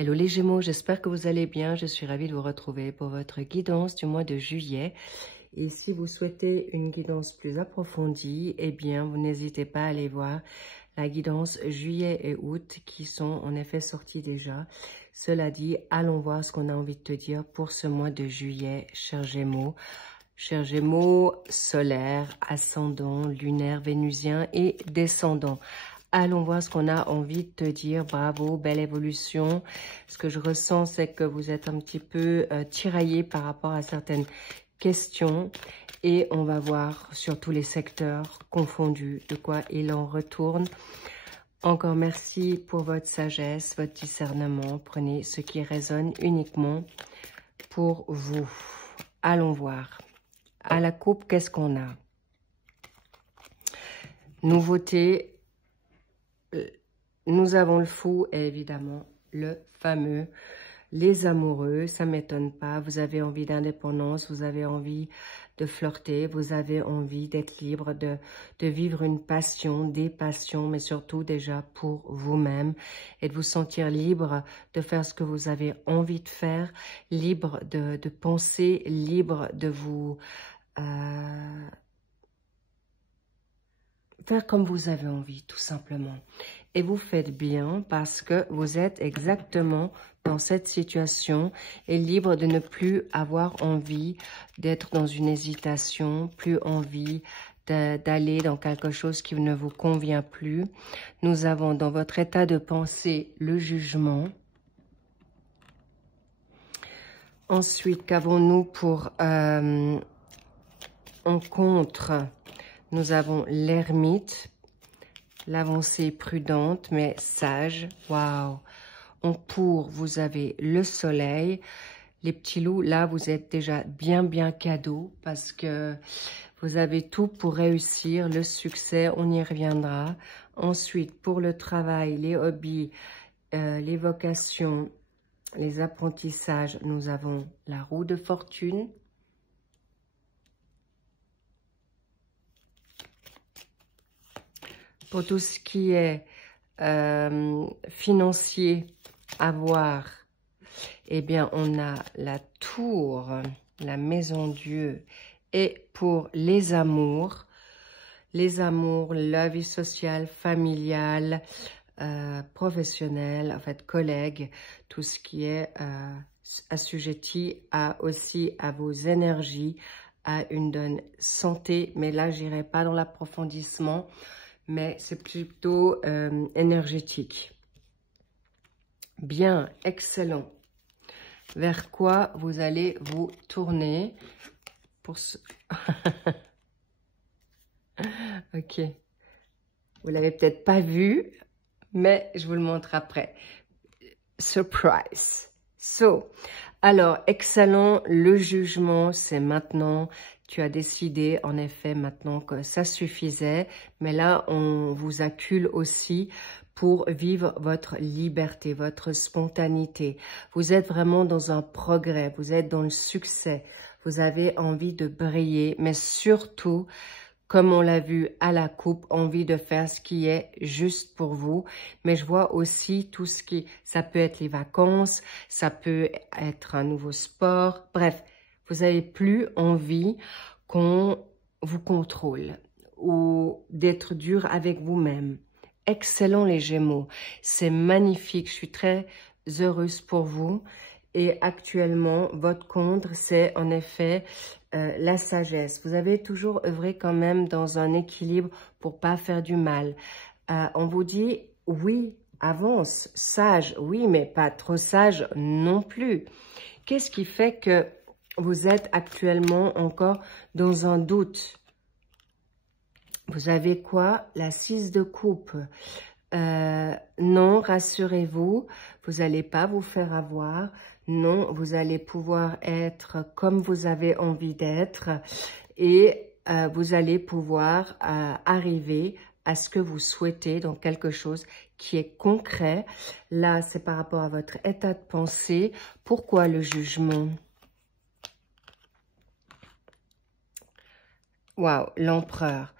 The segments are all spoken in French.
Hello les Gémeaux, j'espère que vous allez bien. Je suis ravie de vous retrouver pour votre guidance du mois de juillet. Et si vous souhaitez une guidance plus approfondie, eh bien, vous n'hésitez pas à aller voir la guidance juillet et août qui sont en effet sorties déjà. Cela dit, allons voir ce qu'on a envie de te dire pour ce mois de juillet, cher Gémeaux. Cher Gémeaux, solaire, ascendant, lunaire, vénusien et descendant. Allons voir ce qu'on a envie de te dire. Bravo, belle évolution. Ce que je ressens, c'est que vous êtes un petit peu tiraillé par rapport à certaines questions. Et on va voir sur tous les secteurs confondus de quoi il en retourne. Encore merci pour votre sagesse, votre discernement. Prenez ce qui résonne uniquement pour vous. Allons voir. À la coupe, qu'est-ce qu'on a? Nouveauté. Nous avons le fou et évidemment le fameux les amoureux. Ça ne m'étonne pas. Vous avez envie d'indépendance, vous avez envie de flirter, vous avez envie d'être libre, de vivre une passion, des passions, mais surtout déjà pour vous-même et de vous sentir libre de faire ce que vous avez envie de faire, libre de penser, libre de vous faire comme vous avez envie, tout simplement. Et vous faites bien parce que vous êtes exactement dans cette situation et libre de ne plus avoir envie d'être dans une hésitation, plus envie d'aller dans quelque chose qui ne vous convient plus. Nous avons dans votre état de pensée le jugement. Ensuite, qu'avons-nous pour en contre? Nous avons l'ermite. L'avancée prudente, mais sage. Waouh! En pour, vous avez le soleil. Les petits loups, là, vous êtes déjà bien cadeau parce que vous avez tout pour réussir, le succès, on y reviendra. Ensuite, pour le travail, les hobbies, les vocations, les apprentissages, nous avons la roue de fortune. Pour tout ce qui est financier, avoir, eh bien, on a la tour, la maison Dieu. Et pour les amours, la vie sociale, familiale, professionnelle, en fait, collègues, tout ce qui est assujetti aussi à vos énergies, à une bonne santé. Mais là, je n'irai pas dans l'approfondissement. Mais c'est plutôt énergétique. Bien, excellent. Vers quoi vous allez vous tourner pour ce... Ok. Vous l'avez peut-être pas vu, mais je vous le montre après. Surprise. Alors, excellent, le jugement, c'est maintenant. Tu as décidé, en effet, maintenant que ça suffisait. Mais là, on vous accule aussi pour vivre votre liberté, votre spontanéité. Vous êtes vraiment dans un progrès, vous êtes dans le succès. Vous avez envie de briller, mais surtout, comme on l'a vu à la coupe, envie de faire ce qui est juste pour vous. Mais je vois aussi tout ce qui... Ça peut être les vacances, ça peut être un nouveau sport. Bref, vous n'avez plus envie qu'on vous contrôle ou d'être dur avec vous-même. Excellent les Gémeaux, c'est magnifique. Je suis très heureuse pour vous. Et actuellement, votre contre, c'est en effet la sagesse. Vous avez toujours œuvré quand même dans un équilibre pour pas faire du mal. On vous dit, oui, avance, sage, oui, mais pas trop sage non plus. Qu'est-ce qui fait que vous êtes actuellement encore dans un doute? Vous avez quoi? La 6 de coupe. Non, rassurez-vous, vous n'allez pas vous faire avoir. Non, vous allez pouvoir être comme vous avez envie d'être et vous allez pouvoir arriver à ce que vous souhaitez dans quelque chose qui est concret. Là, c'est par rapport à votre état de pensée. Pourquoi le jugement? Waouh, l'empereur.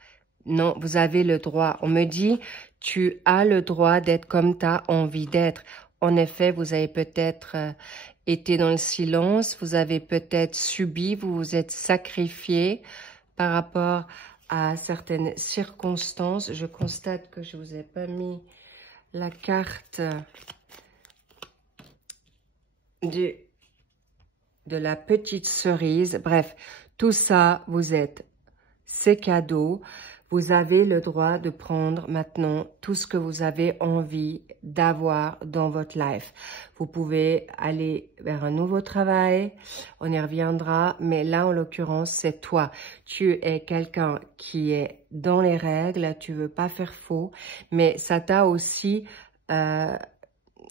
Non, vous avez le droit. On me dit, tu as le droit d'être comme tu as envie d'être. en effet, vous avez peut-être été dans le silence, vous avez peut-être subi, vous vous êtes sacrifié par rapport à certaines circonstances. Je constate que je ne vous ai pas mis la carte de la petite cerise. Bref, tout ça, c'est cadeau. Vous avez le droit de prendre maintenant tout ce que vous avez envie d'avoir dans votre life. Vous pouvez aller vers un nouveau travail, on y reviendra, mais là, en l'occurrence, c'est toi. Tu es quelqu'un qui est dans les règles, tu veux pas faire faux, mais ça t'a aussi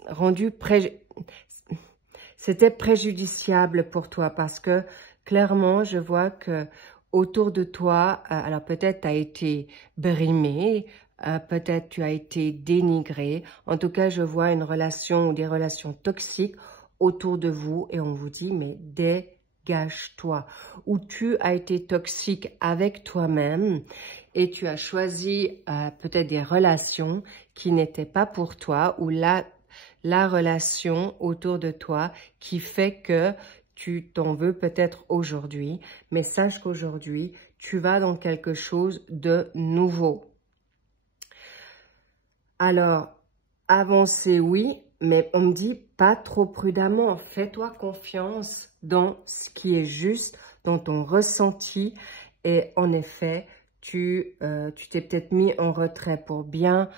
rendu c'était préjudiciable pour toi parce que clairement, je vois que autour de toi, alors peut-être tu as été brimé, peut-être tu as été dénigré. En tout cas, je vois une relation ou des relations toxiques autour de vous et on vous dit, mais dégage-toi. Ou tu as été toxique avec toi-même et tu as choisi peut-être des relations qui n'étaient pas pour toi ou la relation autour de toi qui fait que tu t'en veux peut-être aujourd'hui, mais sache qu'aujourd'hui, tu vas dans quelque chose de nouveau. Alors, avancer, oui, mais on me dit pas trop prudemment. Fais-toi confiance dans ce qui est juste, dans ton ressenti. Et en effet, tu t'es peut-être mis en retrait pour bien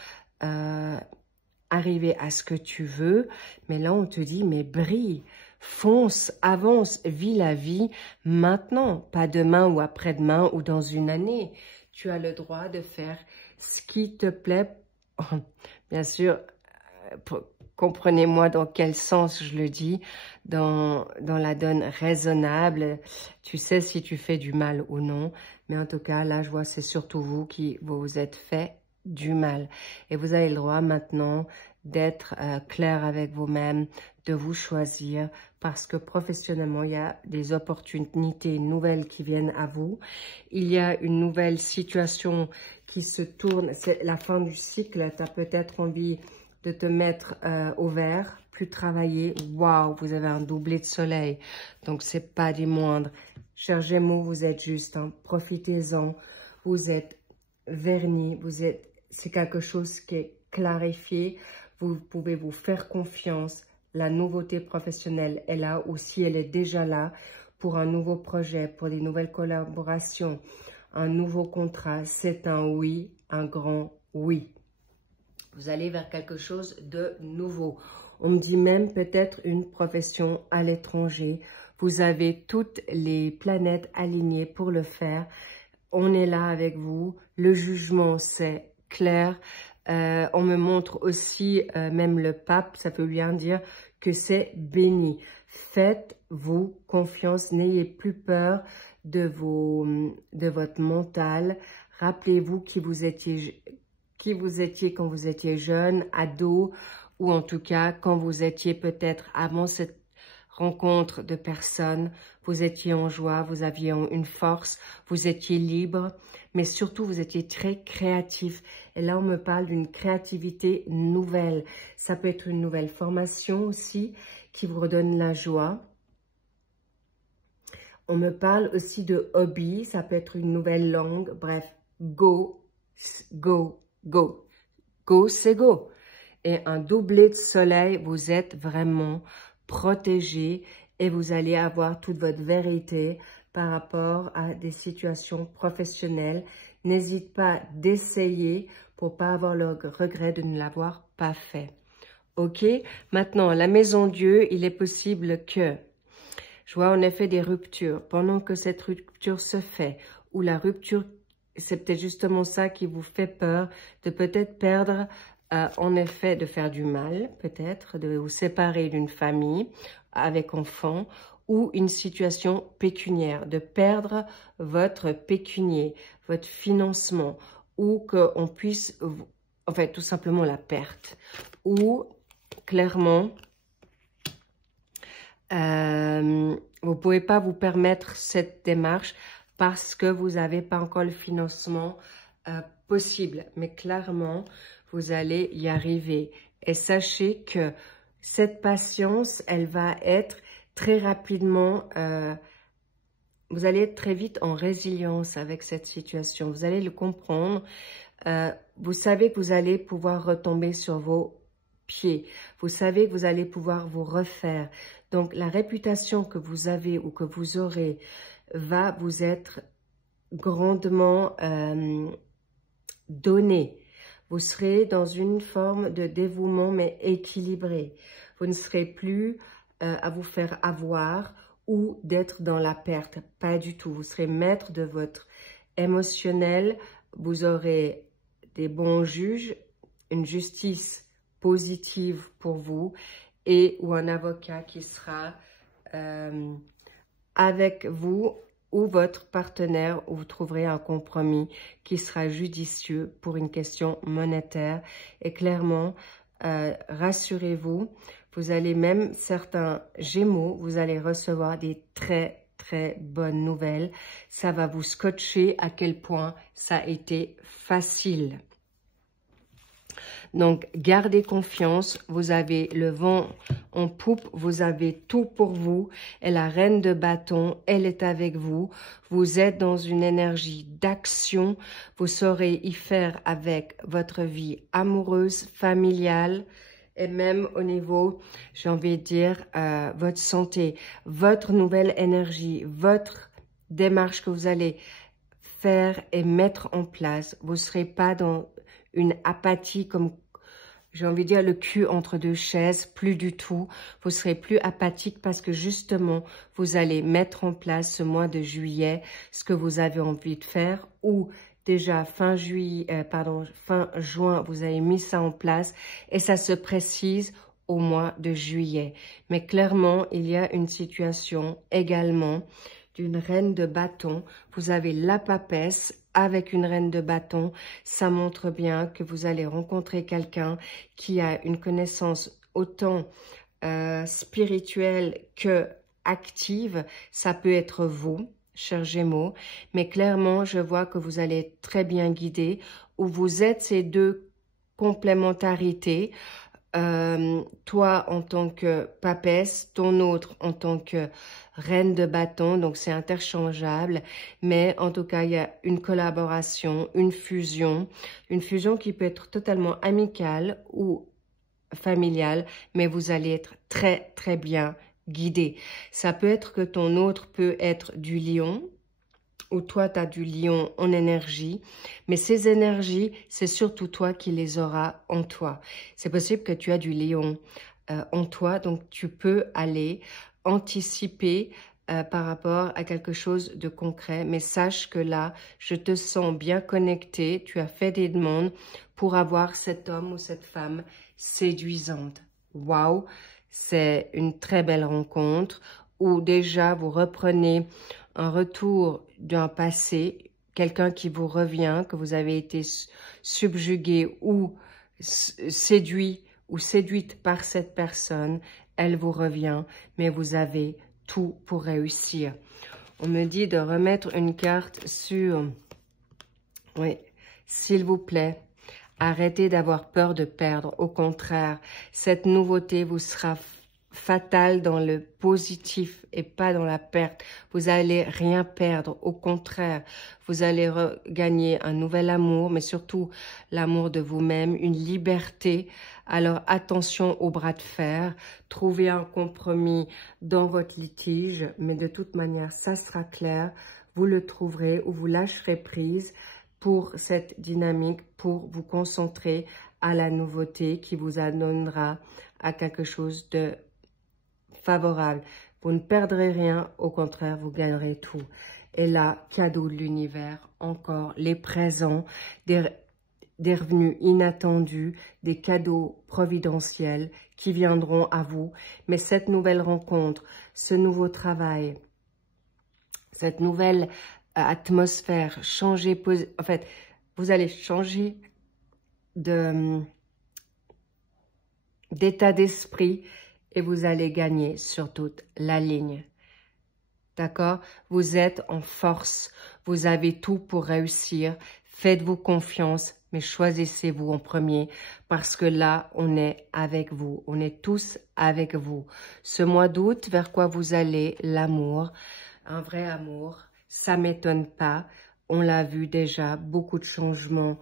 arriver à ce que tu veux. Mais là, on te dit, mais brille. Fonce, avance, vis la vie maintenant, pas demain ou après-demain ou dans une année. Tu as le droit de faire ce qui te plaît. Bien sûr, comprenez-moi dans quel sens je le dis, dans la donne raisonnable. Tu sais si tu fais du mal ou non, mais en tout cas, là, je vois c'est surtout vous qui vous êtes fait du mal. Et vous avez le droit maintenant d'être clair avec vous-même, de vous choisir, parce que professionnellement, il y a des opportunités nouvelles qui viennent à vous. Il y a une nouvelle situation qui se tourne, c'est la fin du cycle, tu as peut-être envie de te mettre au vert, plus travailler. Waouh, vous avez un doublé de soleil, donc c'est pas des moindres. Chers Gémeaux, vous êtes juste, hein, profitez-en, vous êtes vernis, c'est quelque chose qui est clarifié, vous pouvez vous faire confiance. La nouveauté professionnelle est là, ou si elle est déjà là, pour un nouveau projet, pour des nouvelles collaborations, un nouveau contrat, c'est un oui, un grand oui. Vous allez vers quelque chose de nouveau. On me dit même peut-être une profession à l'étranger. Vous avez toutes les planètes alignées pour le faire. On est là avec vous. Le jugement, c'est clair. On me montre aussi, même le pape, ça peut bien dire que c'est béni. Faites-vous confiance, n'ayez plus peur de votre mental. Rappelez-vous qui vous étiez quand vous étiez jeune, ado, ou en tout cas quand vous étiez peut-être avant cette rencontre de personnes, vous étiez en joie, vous aviez une force, vous étiez libre, mais surtout vous étiez très créatif. Et là, on me parle d'une créativité nouvelle. Ça peut être une nouvelle formation aussi qui vous redonne la joie. On me parle aussi de hobby, ça peut être une nouvelle langue. Bref, go, go, go. Go, c'est go. Et un doublé de soleil, vous êtes vraiment protégé et vous allez avoir toute votre vérité par rapport à des situations professionnelles. N'hésite pas d'essayer pour pas avoir le regret de ne l'avoir pas fait. Ok? Maintenant, la maison Dieu, il est possible que, je vois en effet des ruptures. Pendant que cette rupture se fait, ou la rupture, c'est peut-être justement ça qui vous fait peur, de peut-être perdre, en effet, de faire du mal, peut-être, de vous séparer d'une famille avec enfants, ou une situation pécuniaire, de perdre votre pécunier, votre financement, ou qu'on puisse, en fait, tout simplement la perte, ou clairement, vous ne pouvez pas vous permettre cette démarche parce que vous n'avez pas encore le financement possible. Mais clairement, vous allez y arriver. Et sachez que cette patience, elle va être très rapidement, vous allez être très vite en résilience avec cette situation. Vous allez le comprendre. Vous savez que vous allez pouvoir retomber sur vos pieds. Vous savez que vous allez pouvoir vous refaire. Donc, la réputation que vous avez ou que vous aurez va vous être grandement donnée. Vous serez dans une forme de dévouement, mais équilibré. Vous ne serez plus à vous faire avoir ou d'être dans la perte. Pas du tout. Vous serez maître de votre émotionnel. Vous aurez des bons juges, une justice positive pour vous et ou un avocat qui sera avec vous ou votre partenaire, où vous trouverez un compromis qui sera judicieux pour une question monétaire. Et clairement, rassurez-vous, vous allez même, certains Gémeaux, vous allez recevoir des très bonnes nouvelles. Ça va vous scotcher à quel point ça a été facile. Donc, gardez confiance, vous avez le vent en poupe, vous avez tout pour vous. Et la reine de bâton, elle est avec vous. Vous êtes dans une énergie d'action. Vous saurez y faire avec votre vie amoureuse, familiale et même au niveau, j'ai envie de dire, votre santé, votre nouvelle énergie, votre démarche que vous allez faire et mettre en place. Vous ne serez pas dans une apathie comme, j'ai envie de dire, le cul entre deux chaises, plus du tout. Vous serez plus apathique parce que justement, vous allez mettre en place ce mois de juillet ce que vous avez envie de faire ou déjà fin juin, vous avez mis ça en place et ça se précise au mois de juillet. Mais clairement, il y a une situation également d'une reine de bâton. Vous avez la papesse avec une reine de bâton. Ça montre bien que vous allez rencontrer quelqu'un qui a une connaissance autant spirituelle que active. Ça peut être vous, chers Gémeaux, mais clairement, je vois que vous allez être très bien guidé, où vous êtes ces deux complémentarités. Toi en tant que papesse, ton autre en tant que reine de bâton, donc c'est interchangeable, mais en tout cas il y a une collaboration, une fusion qui peut être totalement amicale ou familiale, mais vous allez être très bien guidé. Ça peut être que ton autre peut être du lion, ou toi, tu as du lion en énergie, mais ces énergies, c'est surtout toi qui les auras en toi. C'est possible que tu as du lion en toi, donc tu peux aller anticiper par rapport à quelque chose de concret, mais sache que là, je te sens bien connecté, tu as fait des demandes pour avoir cet homme ou cette femme séduisante. Waouh, c'est une très belle rencontre où déjà vous reprenez un retour d'un passé, quelqu'un qui vous revient, que vous avez été subjugué ou séduit ou séduite par cette personne, elle vous revient, mais vous avez tout pour réussir. On me dit de remettre une carte sur... Oui, s'il vous plaît, arrêtez d'avoir peur de perdre. Au contraire, cette nouveauté vous sera fatale dans le positif et pas dans la perte. Vous allez rien perdre. Au contraire, vous allez gagner un nouvel amour, mais surtout l'amour de vous-même, une liberté. Alors attention au bras de fer. Trouvez un compromis dans votre litige, mais de toute manière, ça sera clair. Vous le trouverez ou vous lâcherez prise pour cette dynamique, pour vous concentrer à la nouveauté qui vous amènera à quelque chose de favorable. Vous ne perdrez rien, au contraire, vous gagnerez tout. Et là, cadeau de l'univers, encore les présents, des revenus inattendus, des cadeaux providentiels qui viendront à vous. Mais cette nouvelle rencontre, ce nouveau travail, cette nouvelle atmosphère, en fait, vous allez changer d'état d'esprit et vous allez gagner sur toute la ligne. D'accord? Vous êtes en force, vous avez tout pour réussir. Faites-vous confiance, mais choisissez-vous en premier parce que là, on est avec vous. On est tous avec vous. Ce mois d'août, vers quoi vous allez? L'amour, un vrai amour. Ça m'étonne pas. On l'a vu déjà, beaucoup de changements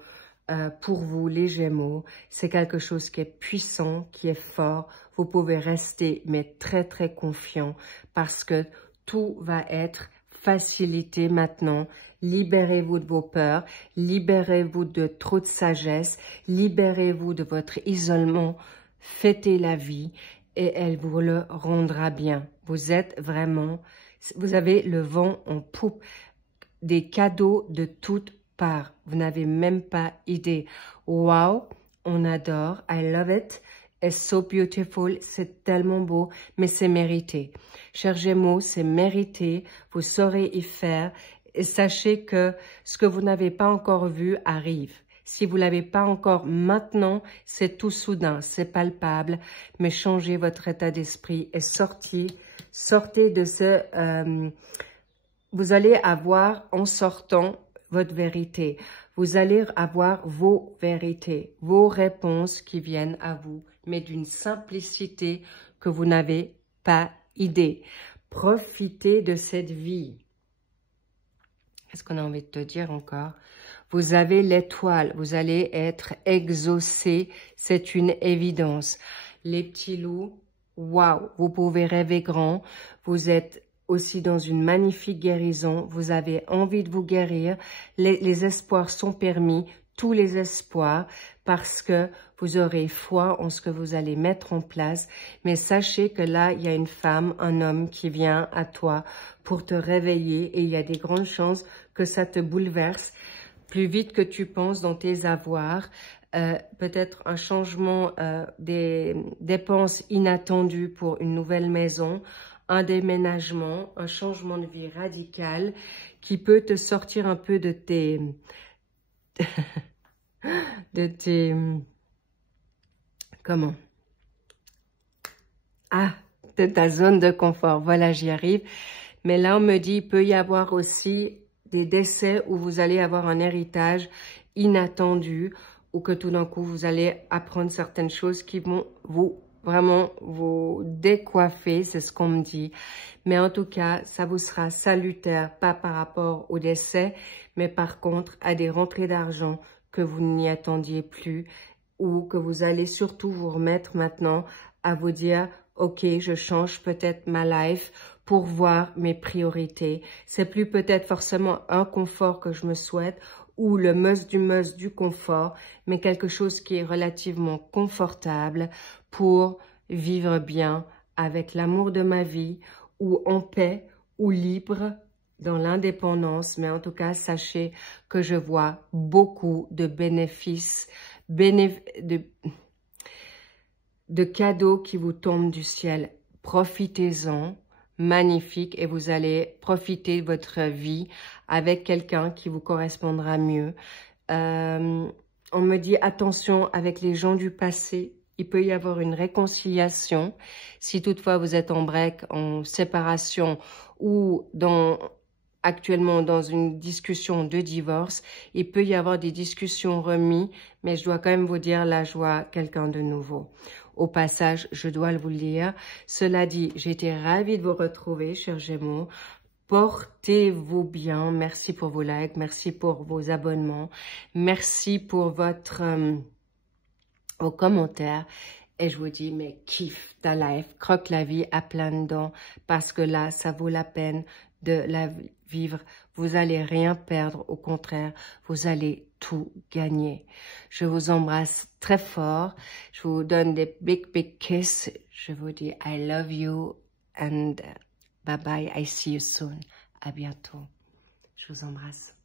pour vous, les Gémeaux. C'est quelque chose qui est puissant, qui est fort. Vous pouvez rester, mais très, très confiant parce que tout va être facilité maintenant. Libérez-vous de vos peurs, libérez-vous de trop de sagesse, libérez-vous de votre isolement, fêtez la vie et elle vous le rendra bien. Vous êtes vraiment, vous avez le vent en poupe, des cadeaux de toutes parts. Vous n'avez même pas idée. Wow, on adore, I love it. It's so beautiful, c'est tellement beau, mais c'est mérité. Chers Gémeaux, c'est mérité, vous saurez y faire. Et sachez que ce que vous n'avez pas encore vu arrive. Si vous ne l'avez pas encore maintenant, c'est tout soudain, c'est palpable, mais changez votre état d'esprit et sortez de ce... vous allez avoir en sortant votre vérité. Vous allez avoir vos vérités, vos réponses qui viennent à vous, mais d'une simplicité que vous n'avez pas idée. Profitez de cette vie. Qu'est-ce qu'on a envie de te dire encore? Vous avez l'étoile, vous allez être exaucé, c'est une évidence. Les petits loups, waouh, vous pouvez rêver grand, vous êtes aussi dans une magnifique guérison, vous avez envie de vous guérir, les espoirs sont permis, tous les espoirs, parce que vous aurez foi en ce que vous allez mettre en place. Mais sachez que là, il y a une femme, un homme qui vient à toi pour te réveiller et il y a des grandes chances que ça te bouleverse plus vite que tu penses dans tes avoirs. Peut-être un changement des dépenses inattendues pour une nouvelle maison, un déménagement, un changement de vie radical qui peut te sortir un peu de tes... comment? Ah, de ta zone de confort. Voilà, j'y arrive. Mais là, on me dit, il peut y avoir aussi des décès où vous allez avoir un héritage inattendu ou que tout d'un coup, vous allez apprendre certaines choses qui vont vraiment vous décoiffer, c'est ce qu'on me dit. Mais en tout cas, ça vous sera salutaire, pas par rapport au décès, mais par contre à des rentrées d'argent que vous n'y attendiez plus ou que vous allez surtout vous remettre maintenant à vous dire « Ok, je change peut-être ma life pour voir mes priorités. C'est plus peut-être forcément un confort que je me souhaite ou le must du confort, mais quelque chose qui est relativement confortable pour vivre bien avec l'amour de ma vie ou en paix ou libre dans l'indépendance. Mais en tout cas, sachez que je vois beaucoup de bénéfices, de cadeaux qui vous tombent du ciel. Profitez-en, magnifique, et vous allez profiter de votre vie avec quelqu'un qui vous correspondra mieux. On me dit attention avec les gens du passé. Il peut y avoir une réconciliation. Si toutefois vous êtes en break, en séparation ou actuellement dans une discussion de divorce, il peut y avoir des discussions remises, mais je dois quand même vous dire, là, je vois quelqu'un de nouveau. Au passage, je dois vous le dire. Cela dit, j'ai été ravie de vous retrouver, chers Gémeaux. Portez-vous bien. Merci pour vos likes, merci pour vos abonnements, merci pour vos commentaires. Et je vous dis, mais kiffe ta life, croque la vie à pleines dents, parce que là, ça vaut la peine de la vivre. Vous allez rien perdre, au contraire, vous allez tout gagner. Je vous embrasse très fort. Je vous donne des big kiss. Je vous dis I love you and bye bye. I see you soon. À bientôt. Je vous embrasse.